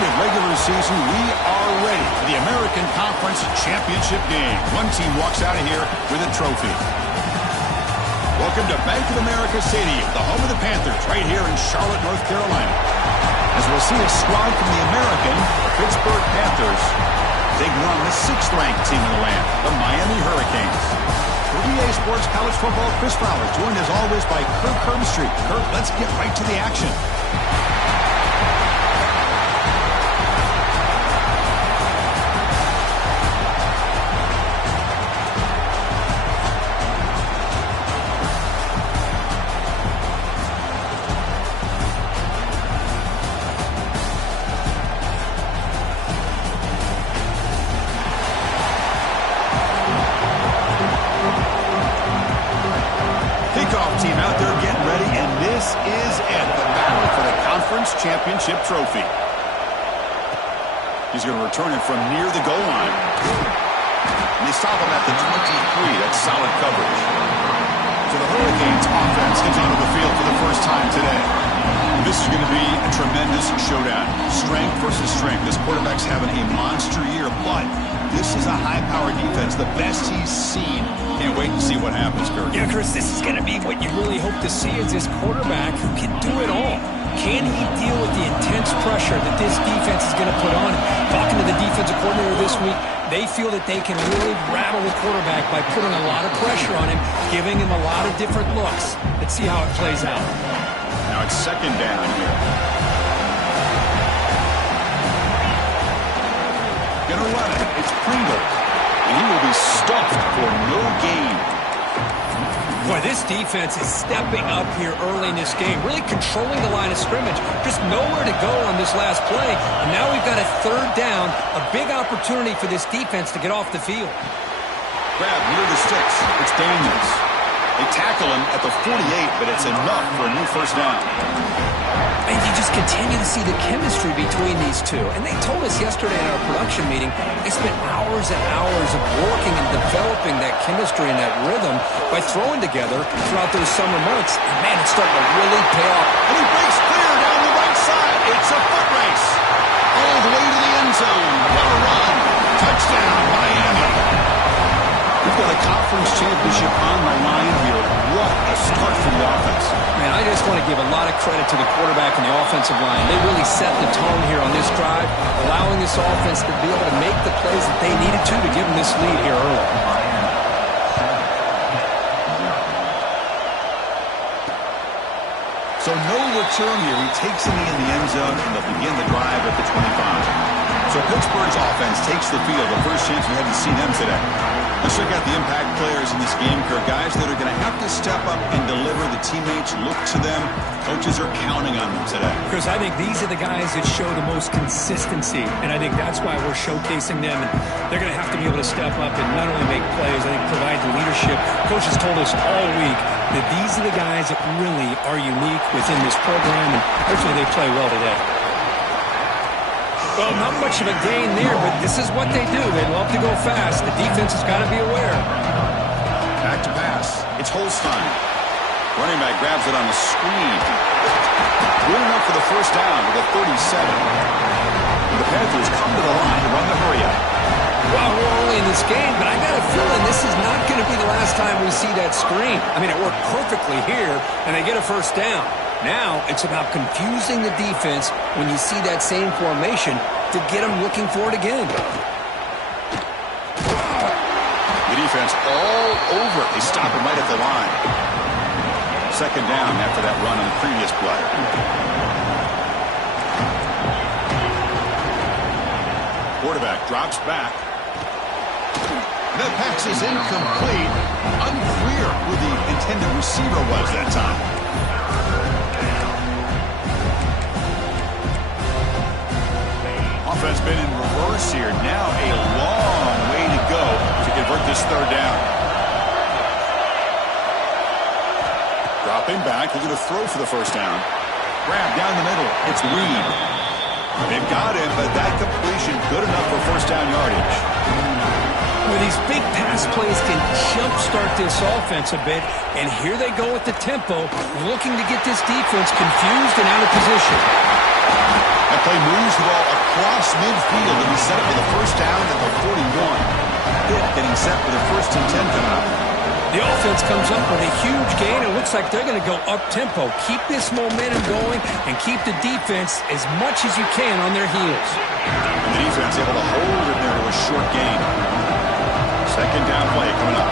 end of regular season, we are ready for the American Conference Championship game. One team walks out of here with a trophy. Welcome to Bank of America Stadium, the home of the Panthers, right here in Charlotte, North Carolina. As we'll see a squad from the American, the Pittsburgh Panthers, taking on the 6th-ranked team in the land, the Miami Hurricanes. For EA Sports College Football, Chris Fowler, joined as always by Kirk Herbstreit. Kirk, let's get right to the action. Team out there getting ready, and this is it, the battle for the conference championship trophy. He's going to return it from near the goal line. And they stop him at the 23. That's solid coverage. So the Hurricanes offense comes onto the field for the first time today. This is going to be a tremendous showdown. Strength versus strength. This quarterback's having a monster year, but this is a high-powered defense, the best he's seen. Can't wait to see what happens, Kirk. Yeah, Chris, this is going to be what you really hope to see is this quarterback who can do it all. Can he deal with the intense pressure that this defense is going to put on him? Talking to the defensive coordinator this week, they feel that they can really rattle the quarterback by putting a lot of pressure on him, giving him a lot of different looks. Let's see how it plays out. Now it's 2nd down here. Gonna run it. It's Pringle. And he will be stuffed for no gain. Boy, this defense is stepping up here early in this game, really controlling the line of scrimmage. Just nowhere to go on this last play. And now we've got a 3rd down, a big opportunity for this defense to get off the field. Grab near the sticks. It's Daniels. They tackle him at the 48, but it's enough for a new 1st down. And you just continue to see the chemistry between these two. And they told us yesterday in our production meeting, they spent hours and hours of working and developing that chemistry and that rhythm by throwing together throughout those summer months. And, man, it's starting to really pay off. And he breaks clear down the right side. It's a foot race. All the way to the end zone. What a run. Touchdown, Miami. We've got a conference championship on the line here. What a start for the offense. Man, I just want to give a lot of credit to the quarterback and the offensive line. They really set the tone here on this drive, allowing this offense to be able to make the plays that they needed to give them this lead here early. So no return here. He takes it in the end zone, and they'll begin the drive at the 25. So Pittsburgh's offense takes the field. The first chance we had to see them today. Let's check out the impact players in this game, Kirk. Guys that are going to have to step up and deliver. The teammates look to them. Coaches are counting on them today. Chris, I think these are the guys that show the most consistency, and I think that's why we're showcasing them. And they're going to have to be able to step up and not only make plays, I think provide the leadership. Coaches told us all week that these are the guys that really are unique within this program, and hopefully they play well today. Well, not much of a gain there, but this is what they do. They love to go fast. The defense has got to be aware. Back to pass. It's Holstein. Running back grabs it on the screen. Good enough for the 1st down with a 37. The Panthers come to the line to run the hurry-up. Well, we're early in this game, but I got a feeling this is not going to be the last time we see that screen. I mean, it worked perfectly here, and they get a 1st down. Now it's about confusing the defense when you see that same formation to get them looking for it again. The defense all over it. They stop him right at the line. 2nd down after that run on the previous play. Quarterback drops back. That pass is incomplete. Unclear who the intended receiver was that time. Offense been in reverse here. Now a long way to go to convert this 3rd down. Dropping back. He's going to throw for the 1st down. Grab down the middle. It's Reed. They've got him, but that completion good enough for 1st down yardage. Well, these big pass plays can jumpstart this offense a bit, and here they go with the tempo, looking to get this defense confused and out of position. That play moves the ball across midfield to be set up for the first down at the 41. Pitt getting set for the 1st and 10 coming up. The offense comes up with a huge gain. It looks like they're going to go up-tempo. Keep this momentum going and keep the defense as much as you can on their heels. And the defense able to hold it there to a short gain. 2nd down play coming up.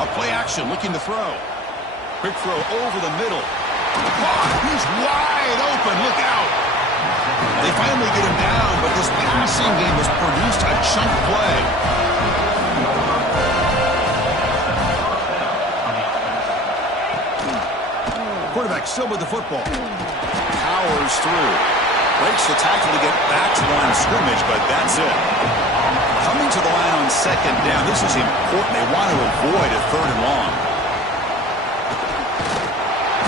A play action looking to throw. Quick throw over the middle. He's wide open. Look out. They finally get him down, but this passing game has produced a chunk play. Quarterback still with the football. Powers through. Breaks the tackle to get back to line of scrimmage, but that's it. Coming to the line on 2nd down. This is important. They want to avoid a 3rd and long.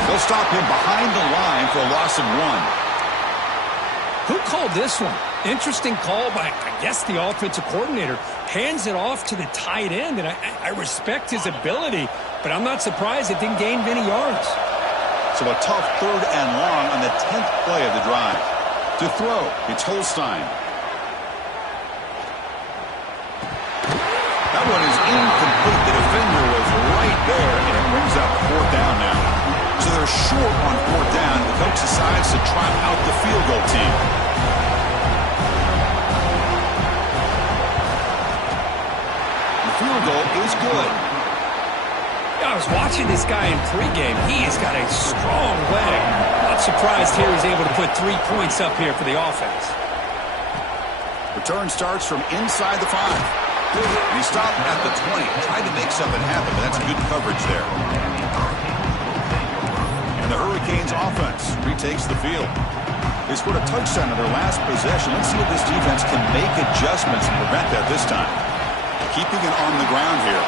They'll stop him behind the line for a loss of 1. Who called this one? Interesting call by, I guess, the offensive coordinator. Hands it off to the tight end, and I respect his ability, but I'm not surprised it didn't gain many yards. So a tough 3rd and long on the 10th play of the drive. To throw, it's Holstein. That one is incomplete. The defender was right there, and it brings up 4th down now. So they're short on 4th down. The coach decides to trot out the field goal team. The field goal is good. I was watching this guy in pregame. He has got a strong leg. Not surprised here he's able to put 3 points up here for the offense. Return starts from inside the 5. And he stopped at the 20. Tried to make something happen, but that's good coverage there. And the Hurricanes offense retakes the field. They scored a touchdown in their last possession. Let's see if this defense can make adjustments and prevent that this time. Keeping it on the ground here.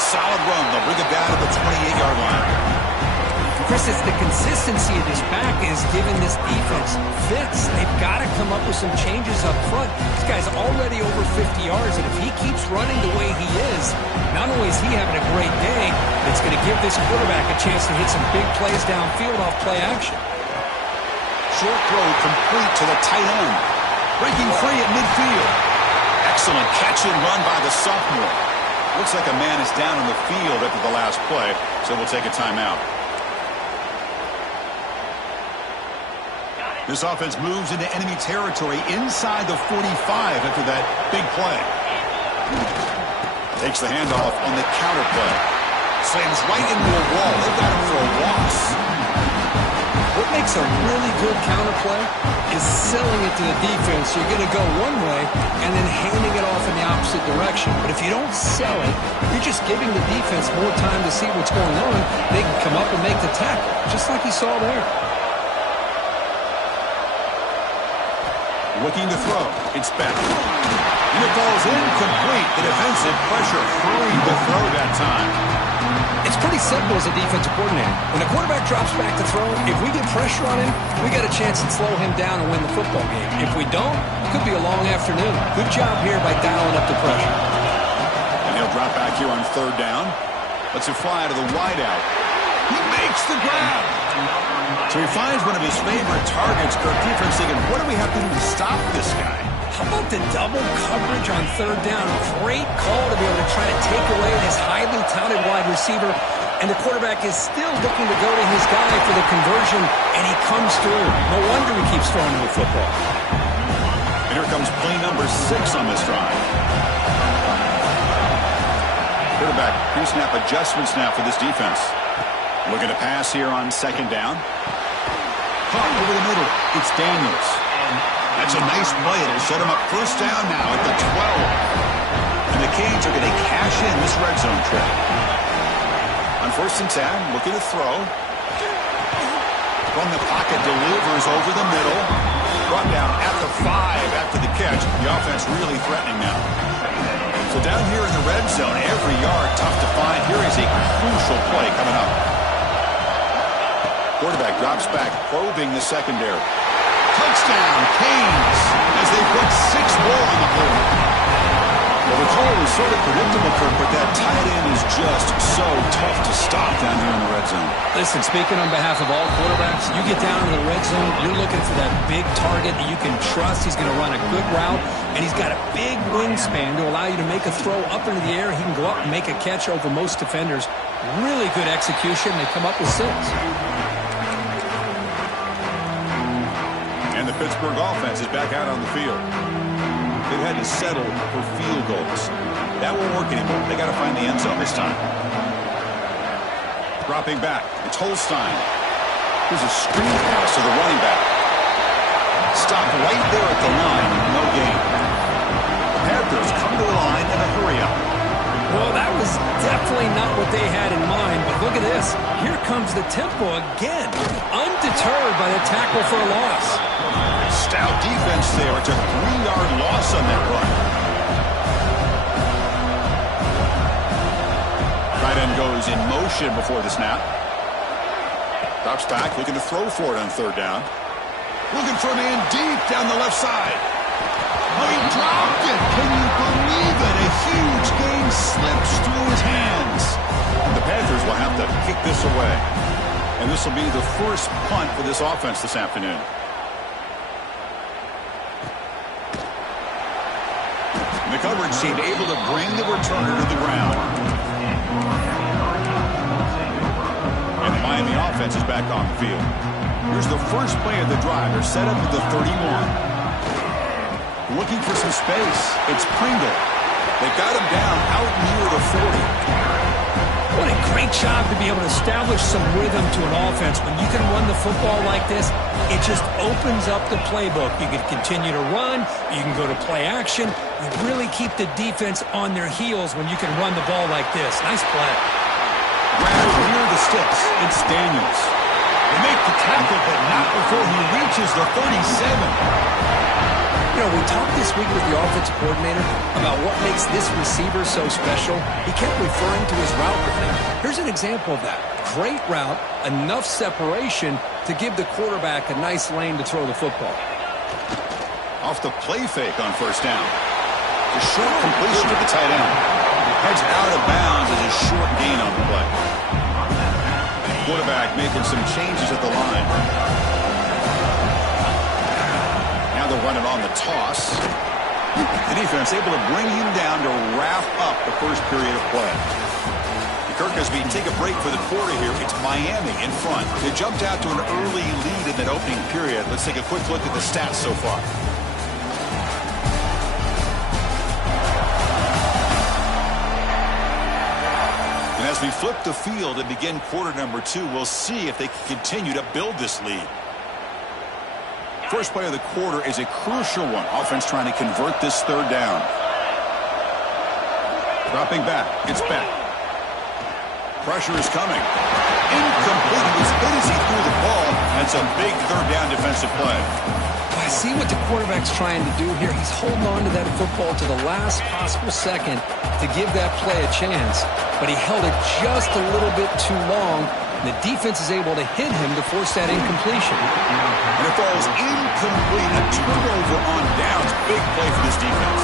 Solid run. They'll bring it down to the 28-yard line. Chris, it's the consistency of this back is giving this defense fits. They've got to come up with some changes up front. This guy's already over 50 yards, and if he keeps running the way he is, not only is he having a great day, it's going to give this quarterback a chance to hit some big plays downfield off play action. Short throw complete to the tight end. Breaking free at midfield. Excellent catch and run by the sophomore. Looks like a man is down on the field after the last play, so we'll take a timeout. This offense moves into enemy territory inside the 45 after that big play. Takes the handoff on the counter play. Slams right into a wall. They've got him for a loss. What makes a really good counter play is selling it to the defense. You're going to go one way and then handing it off in the opposite direction. But if you don't sell it, you're just giving the defense more time to see what's going on. They can come up and make the tackle, just like you saw there. Looking to throw. It's back. And it falls incomplete. The defensive pressure hurried the throw that time. It's pretty simple as a defensive coordinator. When a quarterback drops back to throw, if we get pressure on him, we got a chance to slow him down and win the football game. If we don't, it could be a long afternoon. Good job here by dialing up the pressure. And he'll drop back here on 3rd down. Lets it fly to the wideout. He makes the grab. So he finds one of his favorite targets. Kirk defense thinking, what do we have to do to stop this guy? How about the double coverage on 3rd down? Great call to be able to try to take away this highly touted wide receiver. And the quarterback is still looking to go to his guy for the conversion, and he comes through. No wonder he keeps throwing the football. And here comes play number 6 on this drive. Quarterback pre-snap adjustments now for this defense. Looking to pass here on 2nd down. Caught over the middle. It's Daniels. That's a nice play. It'll set him up 1st down now at the 12. And the Canes are going to cash in this red zone trap. On 1st and 10, looking to throw. From the pocket, delivers over the middle. Brought down at the 5 after the catch. The offense really threatening now. So down here in the red zone, every yard tough to find. Here is a crucial play coming up. Quarterback drops back, probing the secondary. Touchdown, Canes, as they put 6 more on the board. Well, the call was sort of predictable, Kirk, but that tight end is just so tough to stop down here in the red zone. Listen, speaking on behalf of all quarterbacks, you get down to the red zone, you're looking for that big target that you can trust. He's going to run a good route, and he's got a big wingspan to allow you to make a throw up into the air. He can go up and make a catch over most defenders. Really good execution. They come up with 6. And the Pittsburgh offense is back out on the field. They've had to settle for field goals. That won't work anymore. They got to find the end zone this time. Dropping back. It's Holstein. Here's a screen pass to the running back. Stop right there at the line. No gain. The Panthers come to the line in a hurry up. Well, that was definitely not what they had in mind, but look at this. Here comes the tempo again. Undeterred by the tackle for a loss. Stout defense there. It's a 3-yard loss on that run. Tight end goes in motion before the snap. Drops back, looking to throw for it on 3rd down. Looking for a man deep down the left side. Oh, he dropped it. Can you believe it? A huge gain slips through his hands. And the Panthers will have to kick this away. And this will be the first punt for this offense this afternoon. The coverage team able to bring the returner to the ground. And the Miami offense is back on the field. Here's the first play of the drive. They're set up at the 31. Looking for some space. It's Pringle. They got him down out near the 40. What a great job to be able to establish some rhythm to an offense. When you can run the football like this, it just opens up the playbook. You can continue to run. You can go to play action. You really keep the defense on their heels when you can run the ball like this. Nice play. Grabbed near the sticks. It's Daniels. They make the tackle, but not before he reaches the 37. You know, we talked this week with the offensive coordinator about what makes this receiver so special. He kept referring to his route running. Here's an example of that. Great route, enough separation to give the quarterback a nice lane to throw the football. Off the play fake on 1st down. The short completion to the tight end. Heads out of bounds as a short gain on the play. Quarterback making some changes at the line. Now they'll run it on the toss. The defense able to bring him down to wrap up the first period of play. Kirk, as we take a break for the quarter here, it's Miami in front. They jumped out to an early lead in that opening period. Let's take a quick look at the stats so far. And as we flip the field and begin quarter number 2, we'll see if they can continue to build this lead. First play of the quarter is a crucial one. Offense trying to convert this 3rd down. Dropping back. It's back. Pressure is coming. Incomplete. He was hit as he threw the ball. That's a big 3rd down defensive play. I see what the quarterback's trying to do here. He's holding on to that football to the last possible second to give that play a chance. But he held it just a little bit too long. The defense is able to hit him to force that incompletion. And it falls incomplete. A turnover on downs. Big play for this defense.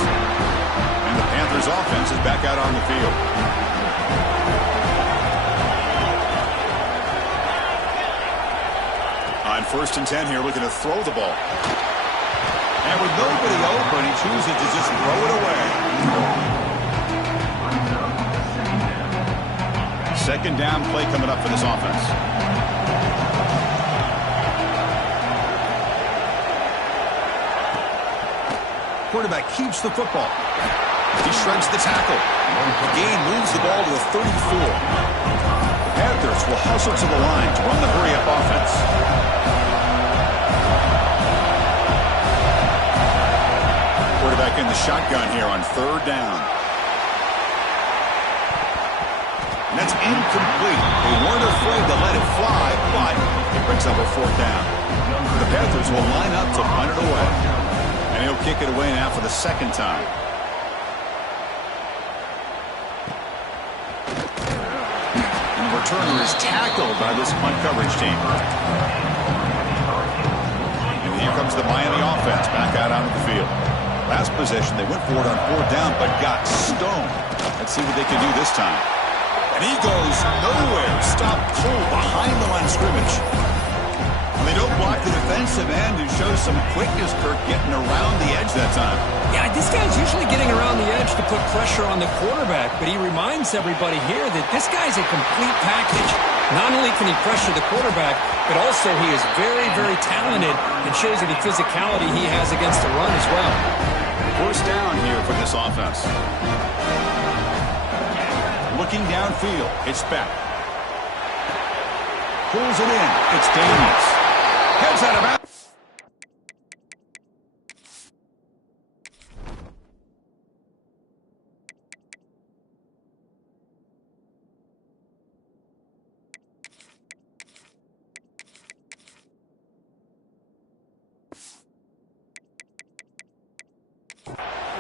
And the Panthers offense is back out on the field. On 1st and 10 here, looking to throw the ball. And with nobody open, he chooses to just throw it away. 2nd down play coming up for this offense. Quarterback keeps the football. He shreds the tackle. The gain moves the ball to the 34. The Panthers will hustle to the line to run the hurry-up offense. Quarterback in the shotgun here on 3rd down. And that's incomplete. They weren't afraid to let it fly, but it brings up a 4th down. The Panthers will line up to punt it away. And he'll kick it away now for the 2nd time. And the returner is tackled by this punt coverage team. And here comes the Miami offense back out onto the field. Last possession, they went for it on 4th down, but got stoned. Let's see what they can do this time. And he goes nowhere. Stopped cold behind the line of scrimmage. And they don't block the defensive end, who shows some quickness, Kirk, getting around the edge that time. Yeah, this guy's usually getting around the edge to put pressure on the quarterback, but he reminds everybody here that this guy's a complete package. Not only can he pressure the quarterback, but also he is very, very talented and shows you the physicality he has against the run as well. 1st down here for this offense. Looking downfield, it's back. Pulls it in, it's Daniels. Heads out of bounds.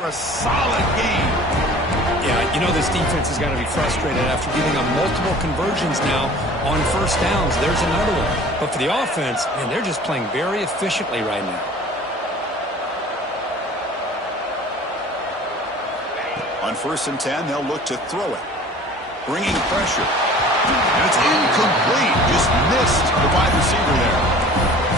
For a solid game. Yeah, you know this defense has got to be frustrated after giving up multiple conversions now on 1st downs. There's another one. But for the offense, man, they're just playing very efficiently right now. On 1st and 10, they'll look to throw it. Bringing pressure. And it's incomplete. Just missed the wide receiver there.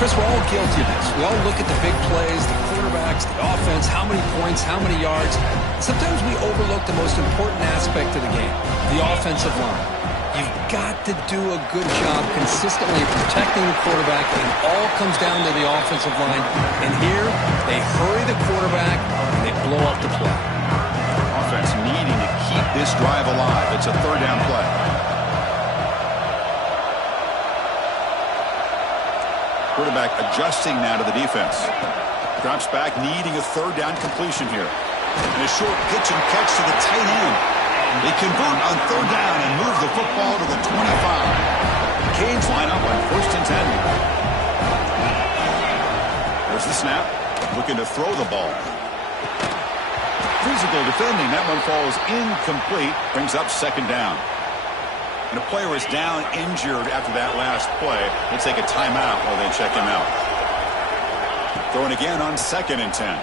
Chris, we're all guilty of this. We all look at the big plays, the quarterbacks, the offense, how many points, how many yards. Sometimes we overlook the most important aspect of the game, the offensive line. You've got to do a good job consistently protecting the quarterback, and it all comes down to the offensive line. And here, they hurry the quarterback, and they blow up the play. Offense needing to keep this drive alive. It's a 3rd down play. Quarterback adjusting now to the defense. Drops back, needing a 3rd down completion here. And a short pitch and catch to the tight end. They convert on 3rd down and move the football to the 25. Canes line up on 1st and 10. There's the snap. Looking to throw the ball. Physical defending. That one falls incomplete. Brings up 2nd down. And a player is down injured after that last play. They take a timeout while they check him out. Throwing again on 2nd and 10.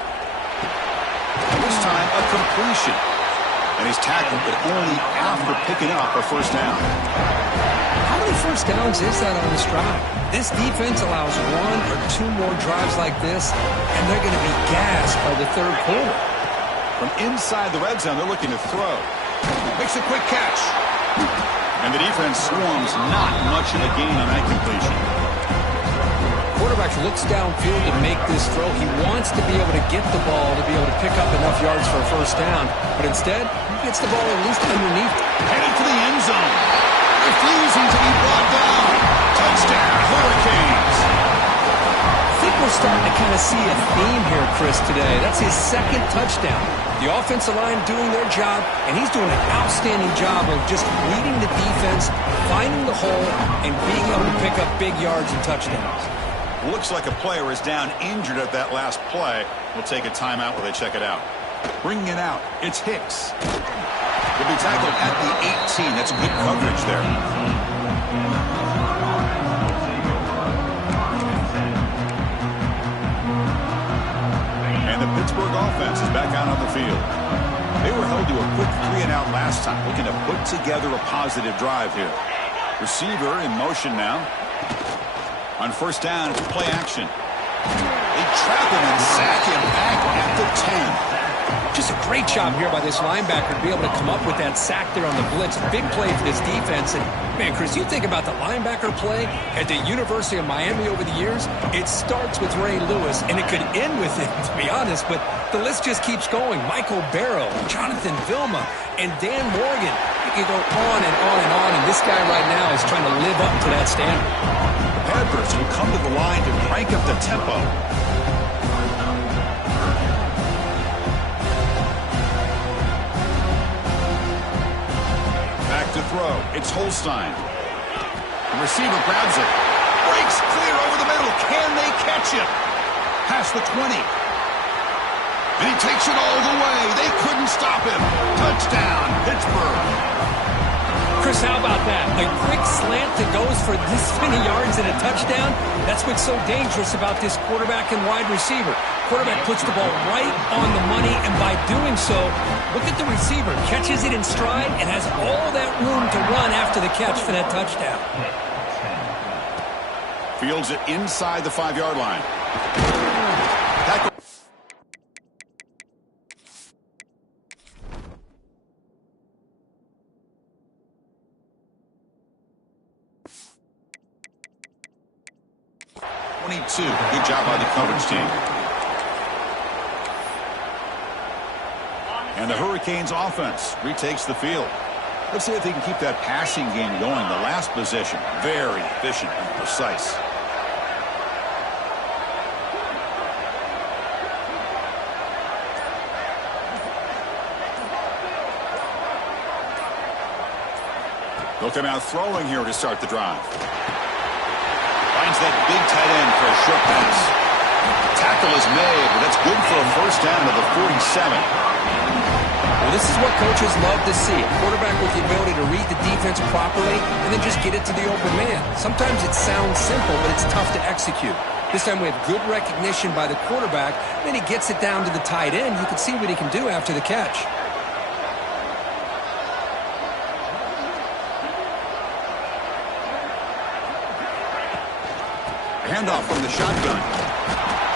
This time a completion. And he's tackled, but only after picking up a 1st down. How many 1st downs is that on this drive? This defense allows 1 or 2 more drives like this, and they're going to be gassed by the 3rd quarter. From inside the red zone, they're looking to throw. Makes a quick catch. And the defense swarms, not much of a gain on that completion. Quarterback looks downfield to make this throw. He wants to be able to get the ball to be able to pick up enough yards for a 1st down. But instead, he gets the ball at least underneath. Headed for the end zone. Refusing to be brought down. Touchdown, Hurricanes. I think we're starting to kind of see a theme here, Chris, today. That's his 2nd touchdown. The offensive line doing their job, and he's doing an outstanding job of just reading the defense, finding the hole, and being able to pick up big yards and touchdowns. Looks like a player is down injured at that last play. We'll take a timeout while they check it out. Bringing it out, it's Hicks. He'll be tackled at the 18. That's good coverage there. And the Pittsburgh offense is back out on the field. They were held to a quick 3-and-out last time, looking to put together a positive drive here. Receiver in motion now. On 1st down, play action. They trap him and sack him back at the 10. Just a great job here by this linebacker to be able to come up with that sack there on the blitz. A big play for this defense. And, man, Chris, you think about the linebacker play at the University of Miami over the years, it starts with Ray Lewis, and it could end with it, to be honest, but the list just keeps going. Michael Barrow, Jonathan Vilma, and Dan Morgan. You can go on and on and on, and this guy right now is trying to live up to that standard. The Panthers will come to the line to crank up the tempo. To throw. It's Holstein. The receiver grabs it. Breaks clear over the middle. Can they catch it? Past the 20. And he takes it all the way. They couldn't stop him. Touchdown, Pittsburgh. Chris, how about that? A quick slant that goes for this many yards and a touchdown. That's what's so dangerous about this quarterback and wide receiver. Quarterback puts the ball right on the money, and by doing so, look at the receiver. Catches it in stride and has all that room to run after the catch for that touchdown. Fields it inside the 5-yard line. Tackle. Good job by the coverage team. And the Hurricanes offense retakes the field. Let's see if they can keep that passing game going. The last possession, very efficient and precise. They'll come out throwing here to start the drive. Finds that big tight end for a short pass. Tackle is made, but that's good for a first down to the 47. Well, this is what coaches love to see. A quarterback with the ability to read the defense properly and then just get it to the open man. Sometimes it sounds simple, but it's tough to execute. This time we have good recognition by the quarterback. Then he gets it down to the tight end. You can see what he can do after the catch. Handoff from the shotgun.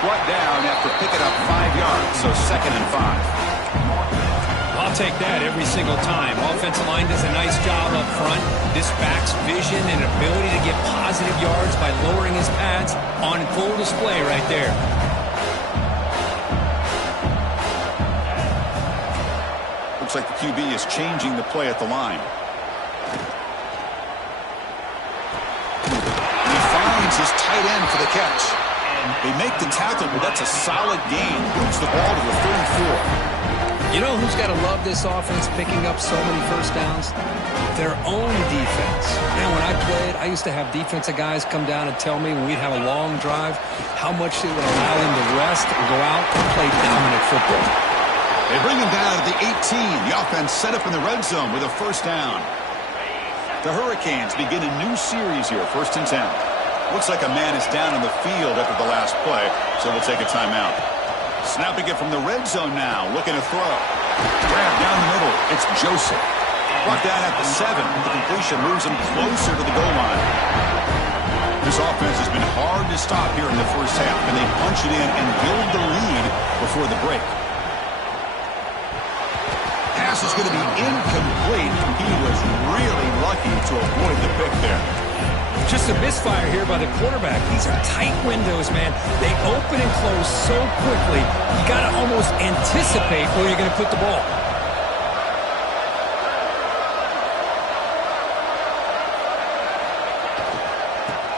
Brought down after picking up 5 yards, so 2nd and 5. I'll take that every single time. Offensive line does a nice job up front. This back's vision and ability to get positive yards by lowering his pads on full display right there. Looks like the QB is changing the play at the line. His tight end for the catch. They make the tackle, but that's a solid gain. Moves the ball to the 34. You know who's got to love this offense picking up so many first downs? Their own defense. Man, when I played, I used to have defensive guys come down and tell me when we'd have a long drive how much it would allow them to rest and go out and play dominant football. They bring him down at the 18. The offense set up in the red zone with a first down. The Hurricanes begin a new series here, 1st and 10. Looks like a man is down on the field after the last play, so we'll take a timeout. Snapping it from the red zone now, looking to throw. Grab down the middle, it's Joseph. Brought down at the 7. The completion moves him closer to the goal line. This offense has been hard to stop here in the first half, and they punch it in and build the lead before the break. Pass is going to be incomplete. He was really lucky to avoid the pick there. Just a misfire here by the quarterback. These are tight windows, man. They open and close so quickly. You got to almost anticipate where you're going to put the ball.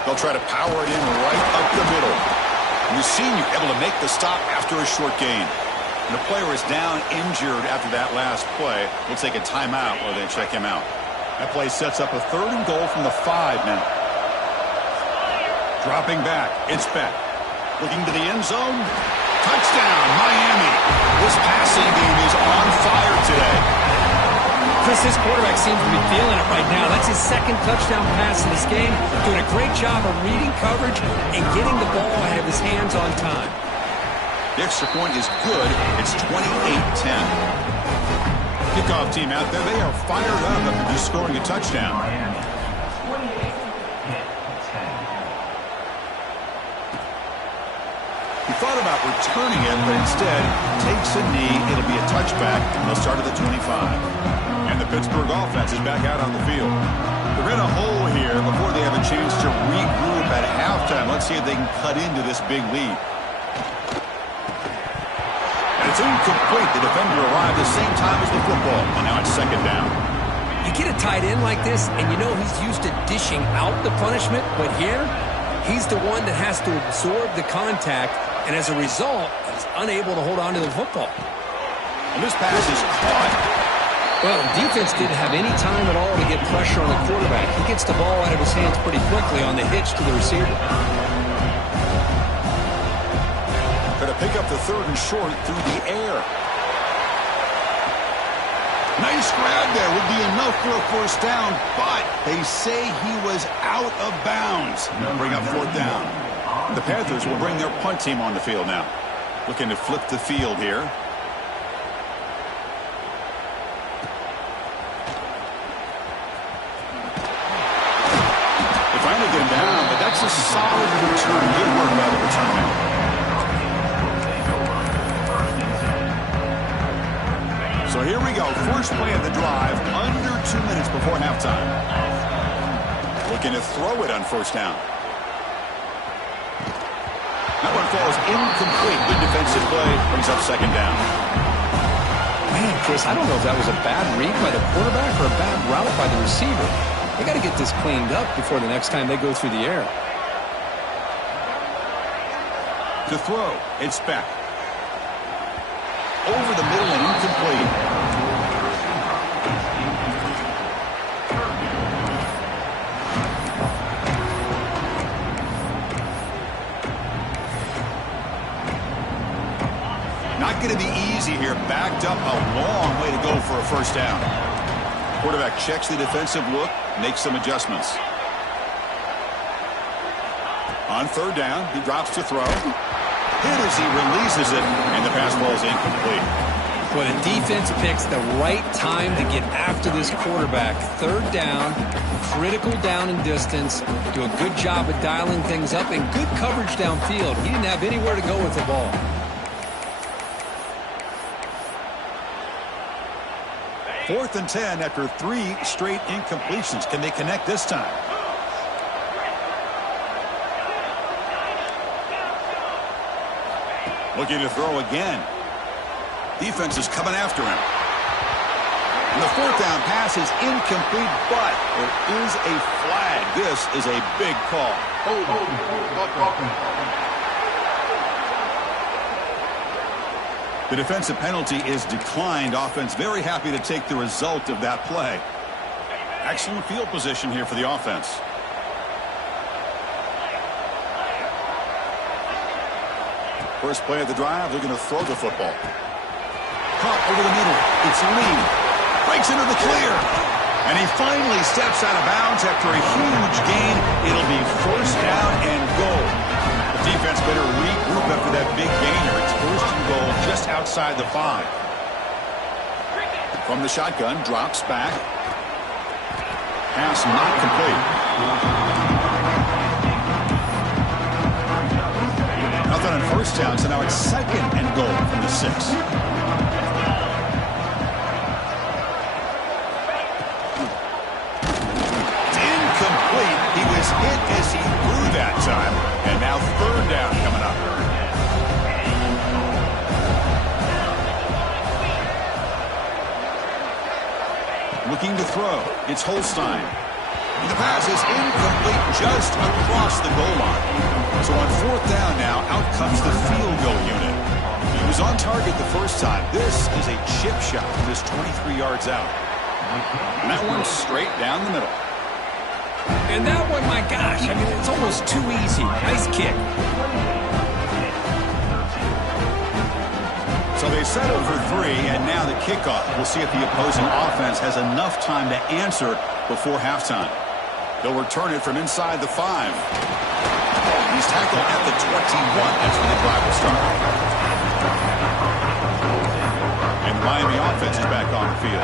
They'll try to power it in right up the middle. And the senior able to make the stop after a short gain. And the player is down injured after that last play. We'll take a timeout while they check him out. That play sets up a 3rd and goal from the 5 now. Dropping back, it's Beck. Looking to the end zone. Touchdown, Miami. This passing game is on fire today. Chris, this quarterback seems to be feeling it right now. That's his 2nd touchdown pass in this game. Doing a great job of reading coverage and getting the ball out of his hands on time. The extra point is good. It's 28-10. Kickoff team out there. They are fired up after just scoring a touchdown. He thought about returning it, but instead takes a knee. It'll be a touchback, and they'll start at the 25. And the Pittsburgh offense is back out on the field. They're in a hole here before they have a chance to regroup at halftime. Let's see if they can cut into this big lead. And it's incomplete. The defender arrived the same time as the football, and now it's 2nd down. You get a tight end like this, and you know he's used to dishing out the punishment, but here, he's the one that has to absorb the contact, and as a result, he's unable to hold on to the football. And this pass is caught. Well, defense didn't have any time at all to get pressure on the quarterback. He gets the ball out of his hands pretty quickly on the hitch to the receiver. Going to pick up the 3rd and short through the air. Nice grab there. Would be enough for a first down, but they say he was out of bounds. Bring up fourth down. The Panthers will bring their punt team on the field now. Looking to flip the field here. They finally get him down, but that's a solid return. Good work by the return man. So here we go. First play of the drive, under 2 minutes before halftime. Looking to throw it on first down. That one falls incomplete. Good defensive play. Brings up second down. Man, Chris, I don't know if that was a bad read by the quarterback or a bad route by the receiver. They got to get this cleaned up before the next time they go through the air. To throw, it's Beck. Over the middle and incomplete. Not going to be easy here. Backed up, a long way to go for a first down. Quarterback checks the defensive look, makes some adjustments. On third down, he drops to throw. Hit as he releases it, and the pass ball is incomplete. Well, the defense picks the right time to get after this quarterback. Third down, critical down and distance. Do a good job of dialing things up and good coverage downfield. He didn't have anywhere to go with the ball. Fourth and 10 after 3 straight incompletions. Can they connect this time? Looking to throw again. Defense is coming after him. And the fourth down pass is incomplete, but there is a flag. This is a big call. The defensive penalty is declined. Offense very happy to take the result of that play. Excellent field position here for the offense. First play of the drive, they're going to throw the football. Caught over the middle. It's Lee. Breaks into the clear. And he finally steps out of bounds after a huge gain. It'll be first down and goal. The defense better regroup after that big gainer. It's first and goal just outside the 5. From the shotgun, drops back. Pass not complete. Nothing on first down, so now it's second and goal from the 6. It's incomplete. He was hit as he threw that time. And now third down coming up. Looking to throw. It's Holstein. The pass is incomplete just across the goal line. So on fourth down now, out comes the field goal unit. He was on target the first time. This is a chip shot from just 23 yards out. And that one's straight down the middle. And that one, my gosh, I mean, it's almost too easy. Nice kick. So they settle for 3, and now the kickoff. We'll see if the opposing offense has enough time to answer before halftime. They'll return it from inside the 5. He's tackled at the 21. That's when the drive will start. And the Miami offense is back on the field.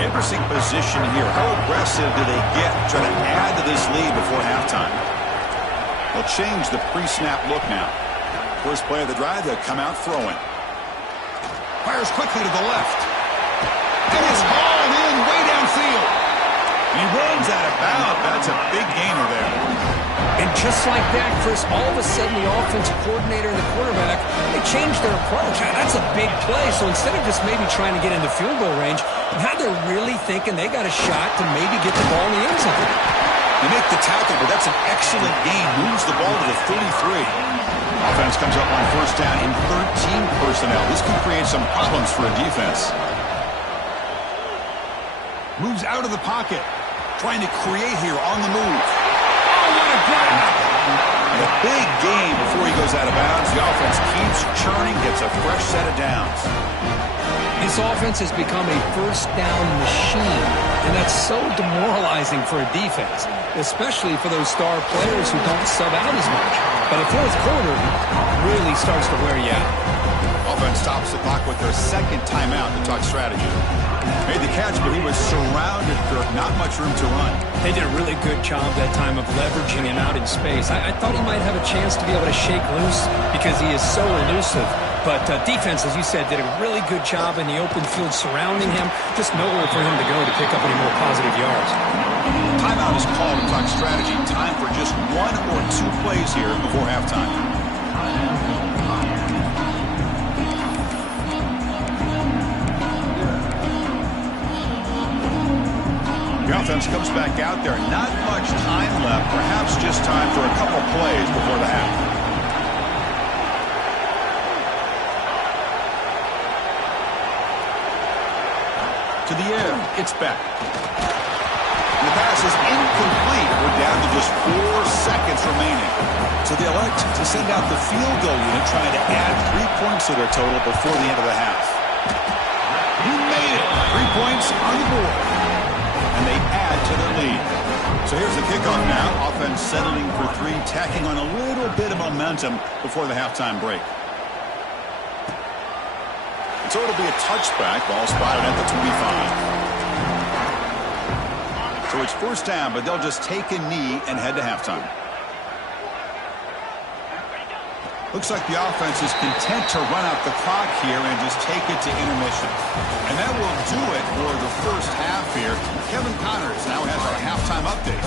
Interesting position here. How aggressive do they get trying to add to this lead before halftime? They'll change the pre-snap look now. First play of the drive, they'll come out throwing. Fires quickly to the left. And it's hauled in way downfield. And he runs out of bounds. That's a big gainer there. And just like that, Chris, all of a sudden the offensive coordinator and the quarterback, they changed their approach. That's a big play. So instead of just maybe trying to get into field goal range, now they're really thinking they got a shot to maybe get the ball in the end zone. They make the tackle, but that's an excellent gain. Moves the ball to the 33. Offense comes up on first down in 13 personnel. This can create some problems for a defense. Moves out of the pocket. Trying to create here on the move. Oh, what a grab! And a big gain before he goes out of bounds. The offense keeps churning, gets a fresh set of downs. This offense has become a first-down machine, and that's so demoralizing for a defense, especially for those star players who don't sub out as much. But a fourth quarter really starts to wear you out. Offense stops the clock with their second timeout to talk strategy. Made the catch, but he was surrounded, Kirk. Not much room to run. They did a really good job that time of leveraging him out in space. I thought he might have a chance to be able to shake loose because he is so elusive. But defense, as you said, did a really good job in the open field surrounding him. Just nowhere for him to go to pick up any more positive yards. Timeout is called to talk strategy. Time for just 1 or 2 plays here before halftime. The offense comes back out there. Not much time left. Perhaps just time for a couple plays before the half. To the air, it's back. The pass is incomplete. We're down to just 4 seconds remaining. So they elect to send out the field goal unit, trying to add 3 points to their total before the end of the half. He made it. 3 points on the board. And they add to their lead. So here's the kickoff now. Offense settling for 3, tacking on a little bit of momentum before the halftime break. So it'll be a touchback. Ball spotted at the 25. So it's first down, but they'll just take a knee and head to halftime. Looks like the offense is content to run out the clock here and just take it to intermission. And that will do it for the first half here. Kevin Connors now has our halftime update.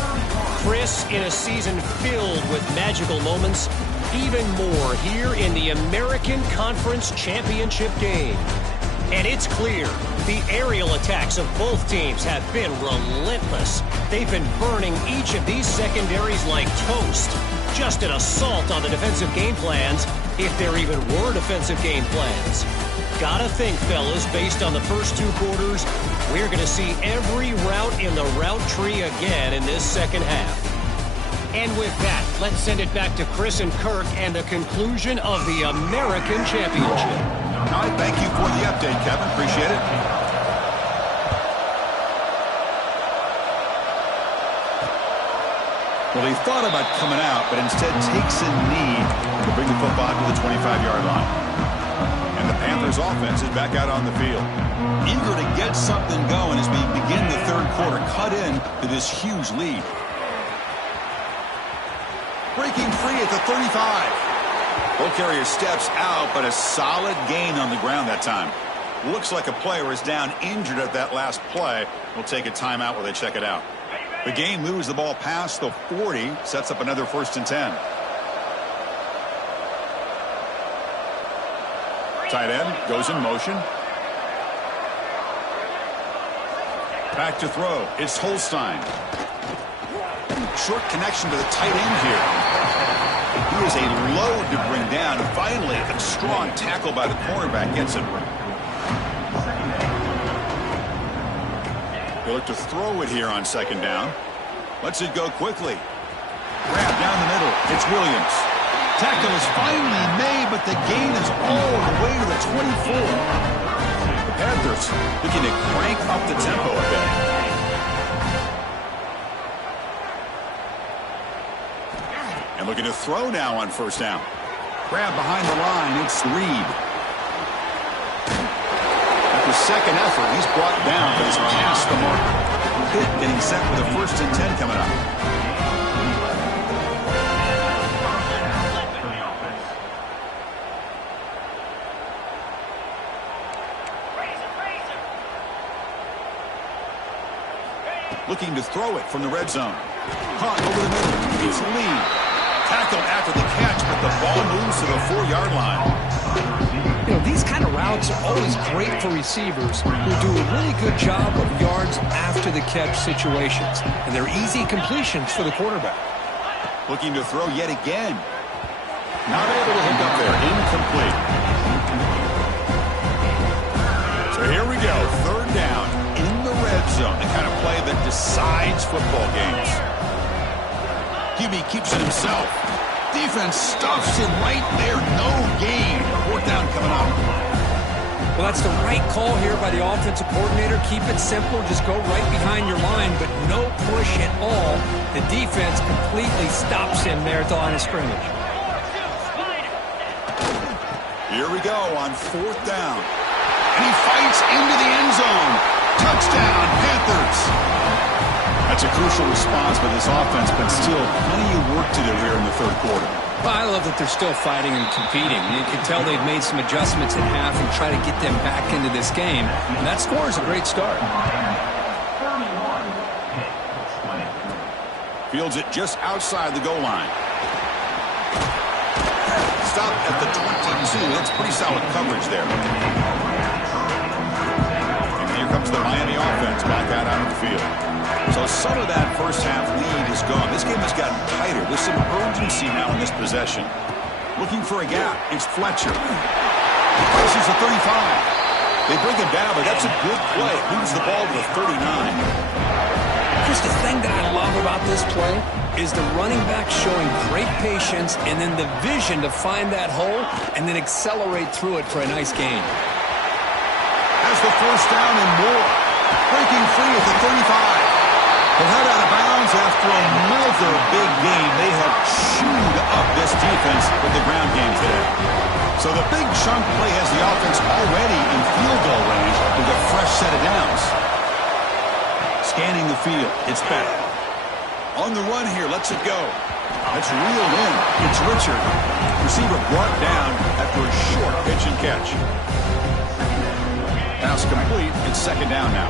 Chris, in a season filled with magical moments, even more here in the American Conference Championship game. And it's clear, the aerial attacks of both teams have been relentless. They've been burning each of these secondaries like toast. Just an assault on the defensive game plans, if there even were defensive game plans. Gotta think, fellas, based on the first 2 quarters, we're going to see every route in the route tree again in this second half. And with that, let's send it back to Chris and Kirk and the conclusion of the American Championship. All right, thank you for the update, Kevin. Appreciate it. Well, he thought about coming out, but instead takes a knee to bring the football to the 25-yard line. And the Panthers offense is back out on the field. Eager to get something going as we begin the third quarter, cut in to this huge lead. Breaking free at the 35. Ball carrier steps out, but a solid gain on the ground that time. Looks like a player is down injured at that last play. We'll take a timeout while they check it out. The game moves the ball past the 40, sets up another 1st and 10. Tight end goes in motion. Back to throw. It's Holstein. Short connection to the tight end here. He is a load to bring down. And finally, a strong tackle by the cornerback gets him. They look to throw it here on second down. Lets it go quickly. Grab down the middle. It's Williams. Tackle is finally made, but the gain is all the way to the 24. The Panthers looking to crank up the tempo a bit. And looking to throw now on first down. Grab behind the line. It's Reed. After second effort, he's brought down, but he's past the mark. Hit getting set with a 1st and 10 coming up. Looking to throw it from the red zone. Caught over the middle. It's Lee. Tackled after the catch, but the ball moves to the 4-yard line. You know, these kind of routes are always great for receivers who do a really good job of yards after the catch situations. And they're easy completions for the quarterback. Looking to throw yet again. Not able to hook up there. Incomplete. So here we go. 3rd down in the red zone. The kind of play that decides football games. QB keeps it himself. Defense stuffs him right there. No gain. 4th down coming up. Well, that's the right call here by the offensive coordinator. Keep it simple. Just go right behind your line, but no push at all. The defense completely stops him there at the line of scrimmage. Here we go on 4th down. And he fights into the end zone. Touchdown, Panthers. That's a crucial response by this offense, but still plenty of work to do here in the 3rd quarter. Well, I love that they're still fighting and competing. You can tell they've made some adjustments in half and try to get them back into this game. And that score is a great start. Fields it just outside the goal line. Stop at the 22. That's pretty solid coverage there. And here comes the Miami offense back out on the field. So some of that first half lead is gone. This game has gotten tighter. There's some urgency now in this possession. Looking for a gap. It's Fletcher. Crosses the 35. They bring him down, but that's a good play. Moves the ball to the 39. Just the thing that I love about this play is the running back showing great patience and then the vision to find that hole and then accelerate through it for a nice gain. Has the first down and more. Breaking free at the 35. They'll head out of bounds after another big game. They have chewed up this defense with the ground game today. So the big chunk play has the offense already in field goal range with a fresh set of downs. Scanning the field. It's Beck. On the run here. Lets it go. That's reeled in. It's Richard. Receiver brought down after a short pitch and catch. Pass complete. It's 2nd down now.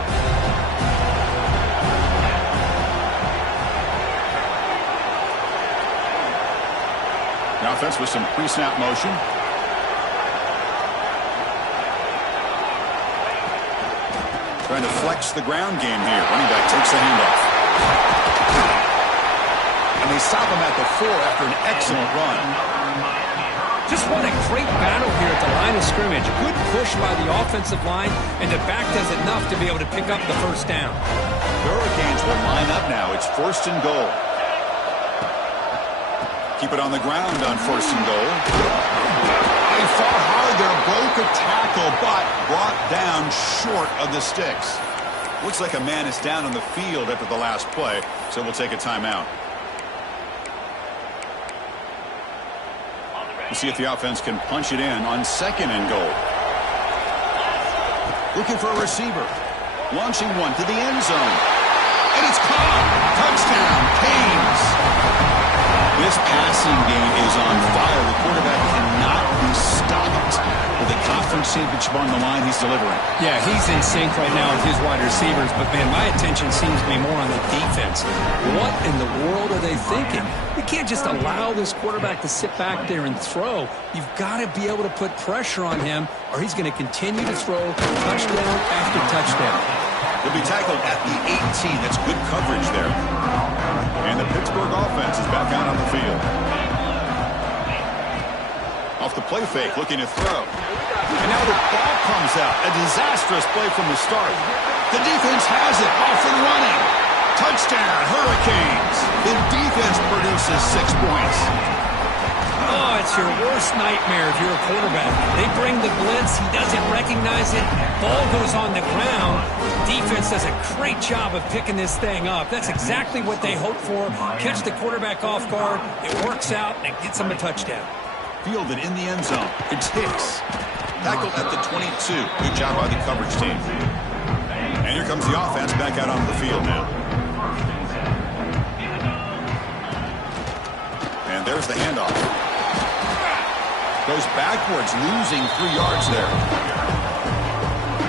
The offense with some pre-snap motion. Trying to flex the ground game here. Running back takes the handoff. And they stop him at the 4 after an excellent run. Just what a great battle here at the line of scrimmage. Good push by the offensive line, and the back does enough to be able to pick up the first down. The Hurricanes will line up now. It's 1st and goal. Keep it on the ground on 1st and goal. They fought hard there, broke a tackle, but brought down short of the sticks. Looks like a man is down on the field after the last play, so we'll take a timeout. We'll see if the offense can punch it in on 2nd and goal. Looking for a receiver. Launching one to the end zone. And it's caught. Touchdown, Canes. This passing game is on fire. The quarterback cannot be stopped. With the conference championship on the line, he's delivering. Yeah, he's in sync right now with his wide receivers, but, man, my attention seems to be more on the defense. What in the world are they thinking? You can't just allow this quarterback to sit back there and throw. You've got to be able to put pressure on him, or he's going to continue to throw touchdown after touchdown. He'll be tackled at the 18. That's good coverage there. And the Pittsburgh offense is back out on the field. Off the play fake, looking to throw. And now the ball comes out. A disastrous play from the start. The defense has it. Off and running. Touchdown, Hurricanes. The defense produces 6 points. Oh, it's your worst nightmare if you're a quarterback. They bring the blitz. He doesn't recognize it. Ball goes on the ground. Defense does a great job of picking this thing up. That's exactly what they hope for. Catch the quarterback off guard. It works out, and it gets them a touchdown. Fielded in the end zone. It's Hicks. Tackled at the 22. Good job by the coverage team. And here comes the offense back out onto the field now. And there's the handoff. Goes backwards, losing 3 yards there.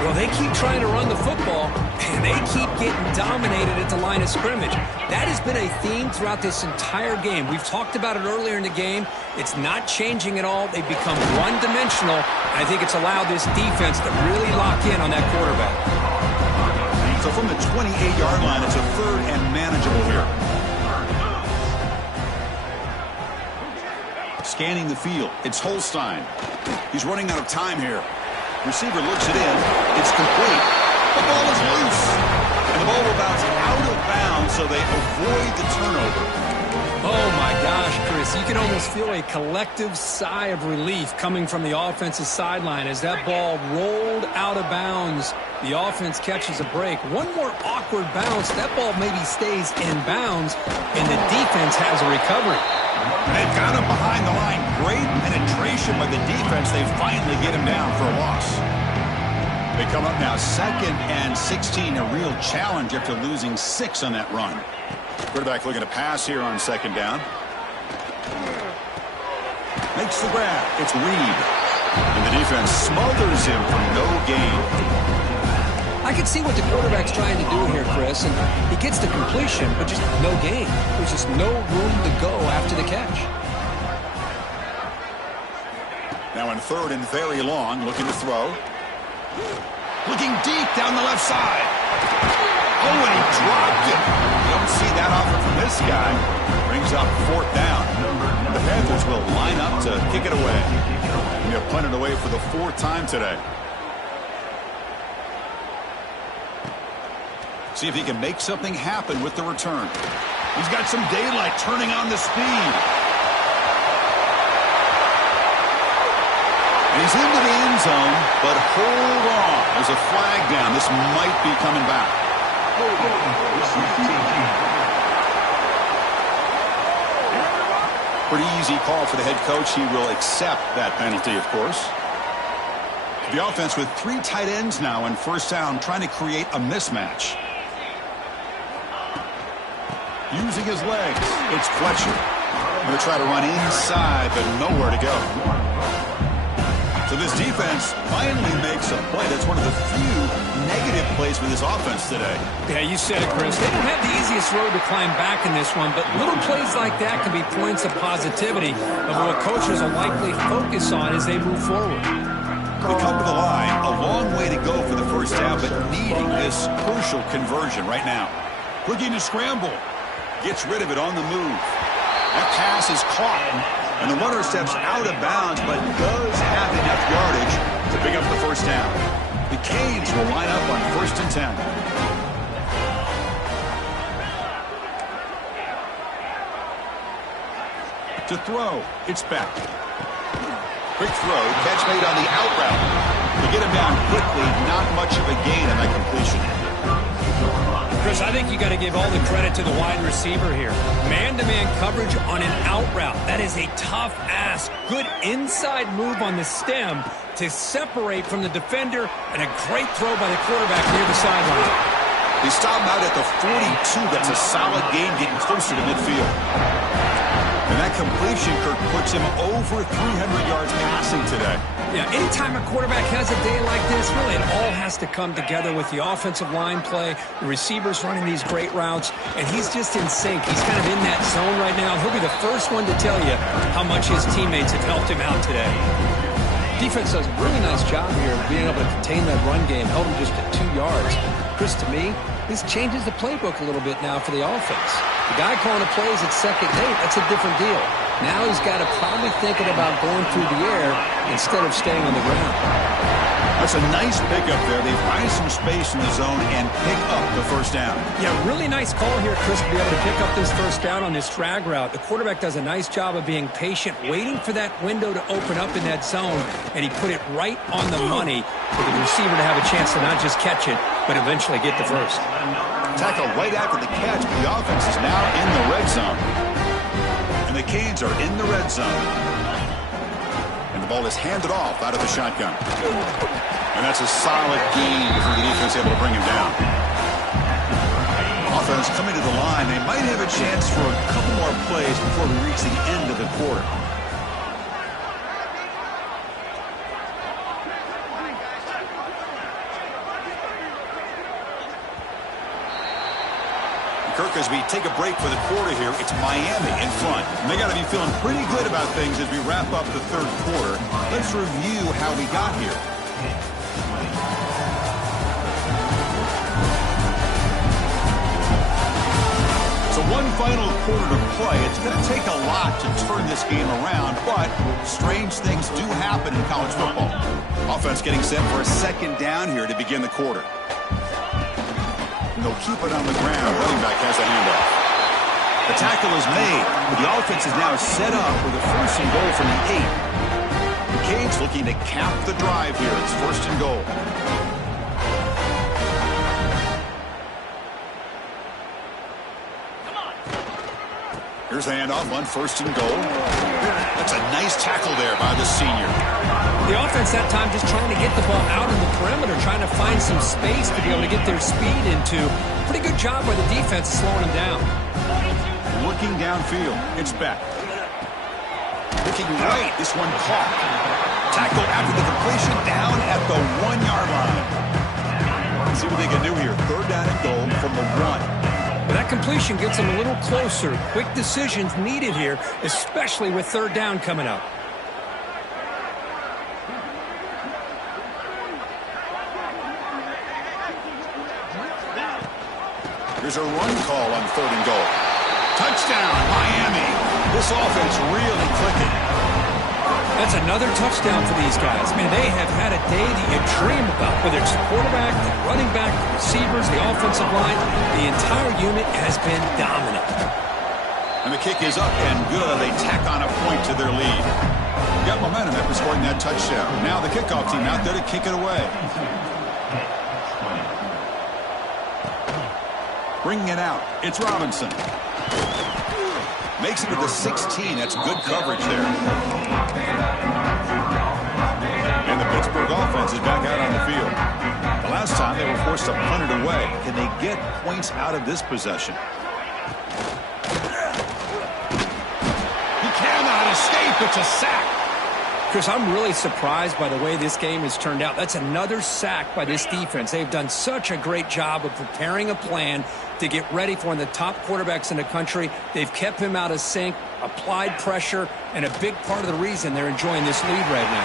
Well, they keep trying to run the football, and they keep getting dominated at the line of scrimmage. That has been a theme throughout this entire game. We've talked about it earlier in the game. It's not changing at all. They've become one-dimensional. I think it's allowed this defense to really lock in on that quarterback. So from the 28-yard line, it's a 3rd and manageable here. Scanning the field. It's Holstein. He's running out of time here. Receiver looks it in. It's complete. The ball is loose. And the ball will bounce out of bounds, so they avoid the turnover. Oh, my gosh, Chris. You can almost feel a collective sigh of relief coming from the offensive sideline as that ball rolled out of bounds. The offense catches a break. One more awkward bounce. That ball maybe stays in bounds, and the defense has a recovery. They've got him behind the line. Great penetration by the defense. They finally get him down for a loss. They come up now 2nd and 16, a real challenge after losing 6 on that run. Quarterback looking to pass here on 2nd down. Makes the grab. It's Reed. And the defense smothers him for no gain. I can see what the quarterback's trying to do here, Chris, and he gets the completion, but just no gain. There's just no room to go after the catch. Now in 3rd and very long, looking to throw. Looking deep down the left side. Oh, and he dropped it. You don't see that often from this guy. Brings up 4th down. The Panthers will line up to kick it away. We have punted away for the 4th time today. See if he can make something happen with the return. He's got some daylight turning on the speed. And he's into the end zone, but hold on. There's a flag down. This might be coming back. Pretty easy call for the head coach. He will accept that penalty, of course. The offense with 3 tight ends now in 1st down, trying to create a mismatch. Using his legs, it's Fletcher. Going to try to run inside, but nowhere to go. So this defense finally makes a play. That's one of the few negative plays for this offense today. Yeah, you said it, Chris. They don't have the easiest road to climb back in this one, but little plays like that can be points of positivity of what coaches will likely focus on as they move forward. They come to the line, a long way to go for the 1st down, but needing this crucial conversion right now. Looking to scramble. Gets rid of it on the move. That pass is caught, and the runner steps out of bounds, but does have enough yardage to pick up the 1st down. The Canes will line up on 1st and 10. To throw, it's back. Quick throw, catch made on the out route. To get him down quickly, not much of a gain on that completion. Chris, I think you got to give all the credit to the wide receiver here. Man-to-man coverage on an out route. That is a tough ask. Good inside move on the stem to separate from the defender, and a great throw by the quarterback near the sideline. He stopped out at the 42. That's a solid gain, getting closer to midfield. And that completion, Kirk, puts him over 300 yards passing today. Yeah, anytime a quarterback has a day like this, really it all has to come together with the offensive line play, the receivers running these great routes, and he's just in sync. He's kind of in that zone right now. He'll be the first one to tell you how much his teammates have helped him out today. Defense does a really nice job here of being able to contain that run game, held him just at 2 yards. Chris, to me, this changes the playbook a little bit now for the offense. The guy calling the plays at 2nd and 8, that's a different deal. Now he's got to probably thinking about going through the air instead of staying on the ground. That's a nice pickup there. They find some space in the zone and pick up the 1st down. Yeah, really nice call here, Chris, to be able to pick up this 1st down on this drag route. The quarterback does a nice job of being patient, waiting for that window to open up in that zone, and he put it right on the money for the receiver to have a chance to not just catch it, but eventually get the 1st. Tackle right after the catch, but the offense is now in the red zone. And the Canes are in the red zone. And the ball is handed off out of the shotgun. And that's a solid gain for the defense able to bring him down. Offense coming to the line. They might have a chance for a couple more plays before we reach the end of the quarter. Kirk, as we take a break for the quarter here, it's Miami in front. And they got to be feeling pretty good about things as we wrap up the 3rd quarter. Let's review how we got here. So one final quarter to play. It's going to take a lot to turn this game around, but strange things do happen in college football. Offense getting set for a 2nd down here to begin the quarter. They'll keep it on the ground. Running back has a handoff. The tackle is made, but the offense is now set up with a first and goal from the 8. The Canes looking to cap the drive here. It's first and goal. Here's the handoff on first and goal. That's a nice tackle there by the senior. The offense that time just trying to get the ball out in the perimeter, trying to find some space to be able to get their speed into. Pretty good job by the defense of slowing them down. Looking downfield. It's Beck. Looking right. This one caught. Tackle after the completion down at the 1-yard line. Let's see what they can do here. Third down and goal from the 1. Well, that completion gets them a little closer. Quick decisions needed here, especially with third down coming up. Here's a run call on third and goal. Touchdown, Miami. This offense really clicking. That's another touchdown for these guys. Man, they have had a day that you dream about, whether it's the quarterback, the running back, the receivers, the offensive line. The entire unit has been dominant. And the kick is up and good. They tack on a point to their lead. Got momentum after scoring that touchdown. Now the kickoff team out there to kick it away. Bringing it out. It's Robinson. Makes it to the 16. That's good coverage there. And the Pittsburgh offense is back out on the field. The last time they were forced to punt it away. Can they get points out of this possession? He cannot escape. It's a sack. Chris, I'm really surprised by the way this game has turned out. That's another sack by this defense. They've done such a great job of preparing a plan to get ready for one of the top quarterbacks in the country. They've kept him out of sync, applied pressure, and a big part of the reason they're enjoying this lead right now.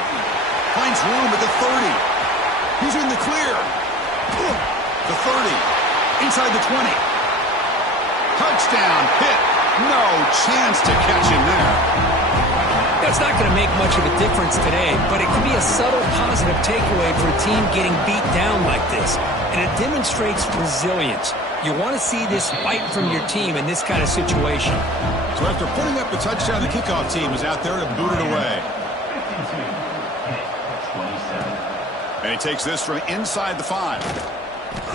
Finds room at the 30. He's in the clear. The 30. Inside the 20. Touchdown. Hit. No chance to catch him there. That's not going to make much of a difference today, but it can be a subtle positive takeaway for a team getting beat down like this. And it demonstrates resilience. You want to see this fight from your team in this kind of situation. So after putting up the touchdown, the kickoff team is out there to boot it away. And he takes this from inside the 5.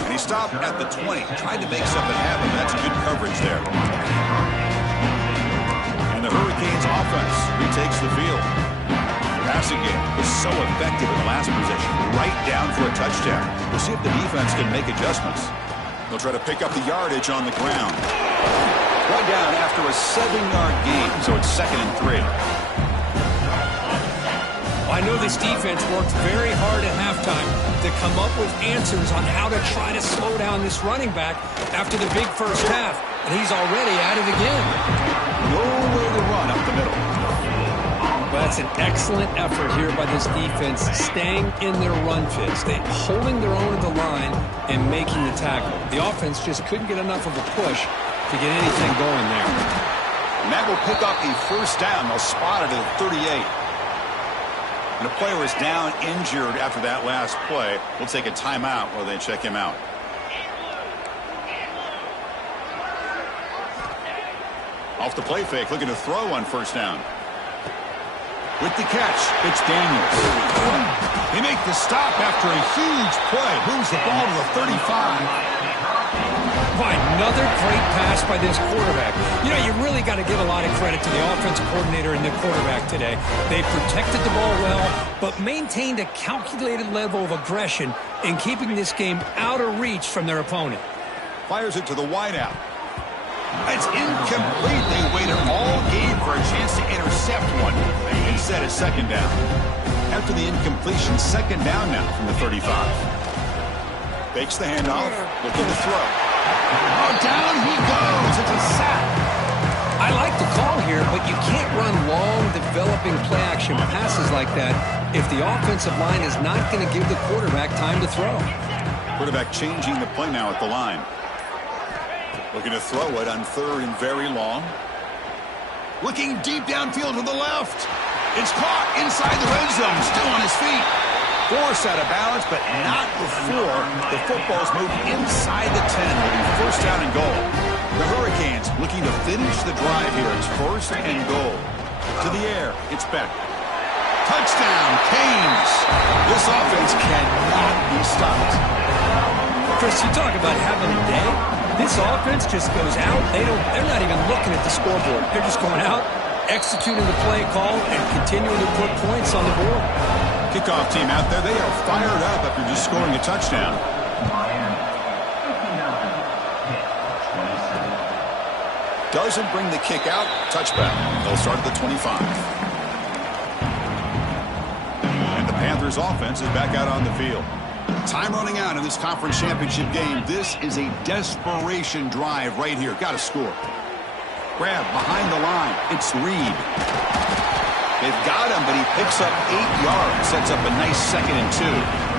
And he stopped at the 20. Tried to make something happen. That's good coverage there. And the Hurricanes offense retakes the field. The passing game was so effective in the last possession. Right down for a touchdown. We'll see if the defense can make adjustments. They'll try to pick up the yardage on the ground. Right down after a 7-yard gain, so it's 2nd and 3. I know this defense worked very hard at halftime to come up with answers on how to try to slow down this running back after the big first half. And he's already at it again. Nowhere to run up the middle. Well, that's an excellent effort here by this defense, staying in their run fits. They holding their own at the line and making the tackle. The offense just couldn't get enough of a push to get anything going there. And that will pick up a first down. They'll spot it at 38. And the player is down injured after that last play. We'll take a timeout while they check him out. Off the play fake, looking to throw on first down. With the catch, it's Daniels. They make the stop after a huge play. Moves the ball to the 35. Boy, another great pass by this quarterback. You know, you really got to give a lot of credit to the offensive coordinator and the quarterback today. They protected the ball well, but maintained a calculated level of aggression in keeping this game out of reach from their opponent. Fires it to the wideout. It's incomplete. They waited all game for a chance to intercept one. Instead, it's second down. After the incompletion, second down now from the 35. Fakes the handoff, looking to throw. Oh, down he goes. It's a sack. I like the call here, but you can't run long, developing play-action passes like that if the offensive line is not going to give the quarterback time to throw. Quarterback changing the play now at the line. Looking to throw it on third and very long. Looking deep downfield to the left. It's caught inside the red zone, still on his feet. Forced out of balance, but not before the football's moved inside the 10. Will be first down and goal. The Hurricanes looking to finish the drive here. It's first and goal. To the air. It's Beck. Touchdown, Canes. This offense cannot be stopped. Chris, you talk about having a day. This offense just goes out. They're not even looking at the scoreboard. They're just going out, executing the play call, and continuing to put points on the board. Kickoff team out there. They are fired up after just scoring a touchdown. Doesn't bring the kick out. Touchback. They'll start at the 25. And the Panthers offense is back out on the field. Time running out in this conference championship game. This is a desperation drive right here. Got to score. Grab behind the line. It's Reed. They've got him, but he picks up 8 yards. Sets up a nice 2nd and 2.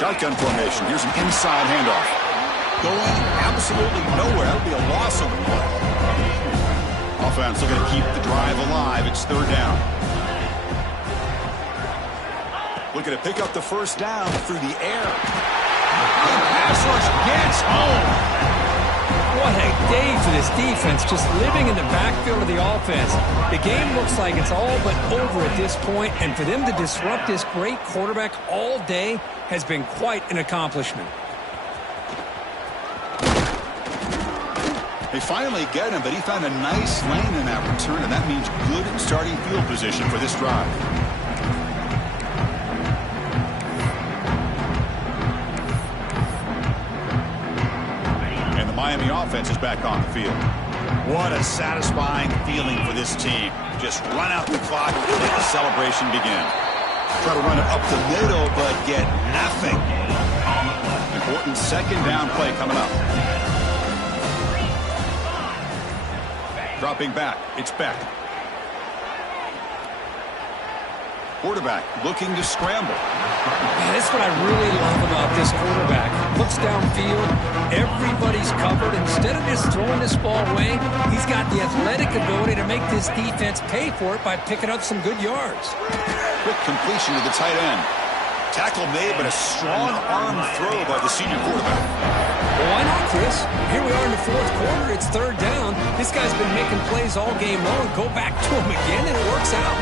Shotgun formation. Here's an inside handoff. Going absolutely nowhere. That would be a loss of the play. Offense looking to keep the drive alive. It's 3rd down. Looking to pick up the first down through the air. The pass rush gets home. What a day for this defense, just living in the backfield of the offense. The game looks like it's all but over at this point, and for them to disrupt this great quarterback all day has been quite an accomplishment. They finally get him, but he found a nice lane in that return, and that means good starting field position for this drive. Miami offense is back on the field. What a satisfying feeling for this team. Just run out the clock and let the celebration begin. Try to run it up the middle, but get nothing. Important 2nd down play coming up. Dropping back. It's Beck. Quarterback looking to scramble. That's what I really love about this quarterback. Looks downfield, everybody's covered. Instead of just throwing this ball away, he's got the athletic ability to make this defense pay for it by picking up some good yards. Quick completion to the tight end. Tackle made, but a strong arm throw by the senior quarterback. Well, why not, Chris? Here we are in the 4th quarter. It's 3rd down. This guy's been making plays all game long. Go back to him again, and it works out.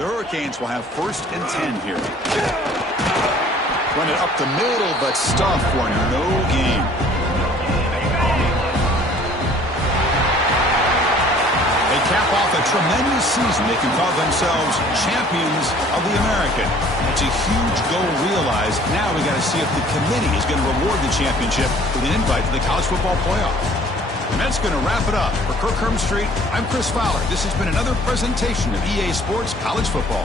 The Hurricanes will have 1st and 10 here. Run it up the middle, but stuffed for no gain. They cap off a tremendous season. They can call themselves champions of the American. It's a huge goal realized. Now we got to see if the committee is going to reward the championship with an invite to the college football playoff. And that's going to wrap it up. For Kirk Street, I'm Chris Fowler. This has been another presentation of EA Sports College Football.